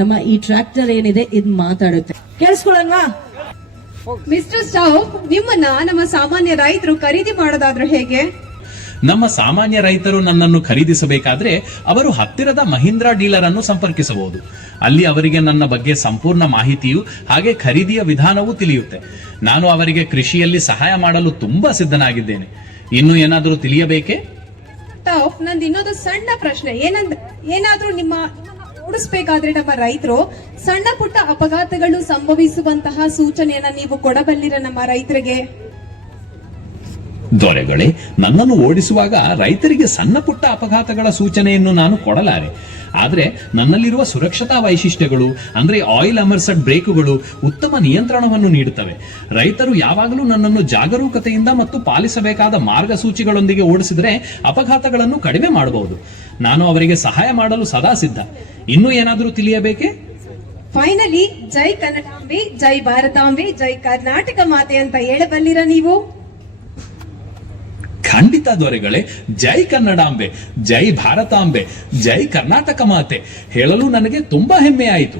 ನಮ್ಮ ಈ ಟ್ರ್ಯಾಕ್ಟರ್ ಏನಿದೆ ಇದು ಮಾತಾಡುತ್ತೆ. ಕೇಳಿಸ್ಕೊಳ್ಳೋಣ. ಮಿಸ್ಟರ್ ಸ್ಟಾವ್, ನಿಮ್ಮನ್ನ ನಮ್ಮ ಸಾಮಾನ್ಯ ರೈತರು ಖರೀದಿ ಮಾಡೋದಾದ್ರೆ ಹೇಗೆ? ನಮ್ಮ ಸಾಮಾನ್ಯ ರೈತರು ನನ್ನನ್ನು ಖರೀದಿಸಬೇಕಾದ್ರೆ ಅವರು ಹತ್ತಿರದ ಮಹೀಂದ್ರಾ ಡೀಲರ್ ಅನ್ನು ಸಂಪರ್ಕಿಸಬಹುದು. ಅಲ್ಲಿ ಅವರಿಗೆ ನನ್ನ ಬಗ್ಗೆ ಸಂಪೂರ್ಣ ಮಾಹಿತಿಯು ಹಾಗೆ ಖರೀದಿಯ ವಿಧಾನವೂ ತಿಳಿಯುತ್ತೆ. ನಾನು ಅವರಿಗೆ ಕೃಷಿಯಲ್ಲಿ ಸಹಾಯ ಮಾಡಲು ತುಂಬಾ ಸಿದ್ಧನಾಗಿದ್ದೇನೆ. ಇನ್ನು ಏನಾದರೂ ತಿಳಿಯಬೇಕೇ? ಸ್ಟಾವ್, ನಂದು ಇನ್ನೊಂದು ಸಣ್ಣ ಪ್ರಶ್ನೆ. ಏನಾದ್ರೂ ನಿಮ್ಮ ಓಡಿಸ್ಬೇಕಾದ್ರೆ ನಮ್ಮ ರೈತರು ಸಣ್ಣ ಪುಟ್ಟ ಅಪಘಾತಗಳು ಸಂಭವಿಸುವಂತಹ ಸೂಚನೆಯನ್ನ ನೀವು ಕೊಡಬಲ್ಲಿರ ನಮ್ಮ ರೈತರಿಗೆ? ದೊರೆಗಳೇ, ನನ್ನನ್ನು ಓಡಿಸುವಾಗ ರೈತರಿಗೆ ಸಣ್ಣ ಪುಟ್ಟ ಅಪಘಾತಗಳ ಸೂಚನೆಯನ್ನು ನಾನು ಕೊಡಲಾರೆ. ಆದರೆ ನನ್ನಲ್ಲಿರುವ ಸುರಕ್ಷತಾ ವೈಶಿಷ್ಟ್ಯಗಳು ಅಂದ್ರೆ ಆಯಿಲ್ ಅಮರ್ಸಡ್ ಬ್ರೇಕುಗಳು ಉತ್ತಮ ನಿಯಂತ್ರಣವನ್ನು ನೀಡುತ್ತವೆ. ರೈತರು ಯಾವಾಗಲೂ ನನ್ನನ್ನು ಜಾಗರೂಕತೆಯಿಂದ ಮತ್ತು ಪಾಲಿಸಬೇಕಾದ ಮಾರ್ಗಸೂಚಿಗಳೊಂದಿಗೆ ಓಡಿಸಿದರೆ ಅಪಘಾತಗಳನ್ನು ಕಡಿಮೆ ಮಾಡಬಹುದು. ನಾನು ಅವರಿಗೆ ಸಹಾಯ ಮಾಡಲು ಸದಾ ಸಿದ್ಧ. ಇನ್ನೂ ಏನಾದರೂ ತಿಳಿಯಬೇಕೇ? ಫೈನಲಿ, ಜೈ ಕನ್ನಡಾಂಬೆ, ಜೈ ಭಾರತಾಂಬೆ, ಜೈ ಕರ್ನಾಟಕ ಮಾತೆ ಅಂತ ಹೇಳಬಲ್ಲಿರ ನೀವು? ಖಂಡಿತ ದೊರೆಗಳೇ. ಜೈ ಕನ್ನಡಾಂಬೆ, ಜೈ ಭಾರತಾಂಬೆ, ಜೈ ಕರ್ನಾಟಕ ಮಾತೆ ಹೇಳಲು ನನಗೆ ತುಂಬಾ ಹೆಮ್ಮೆ ಆಯಿತು.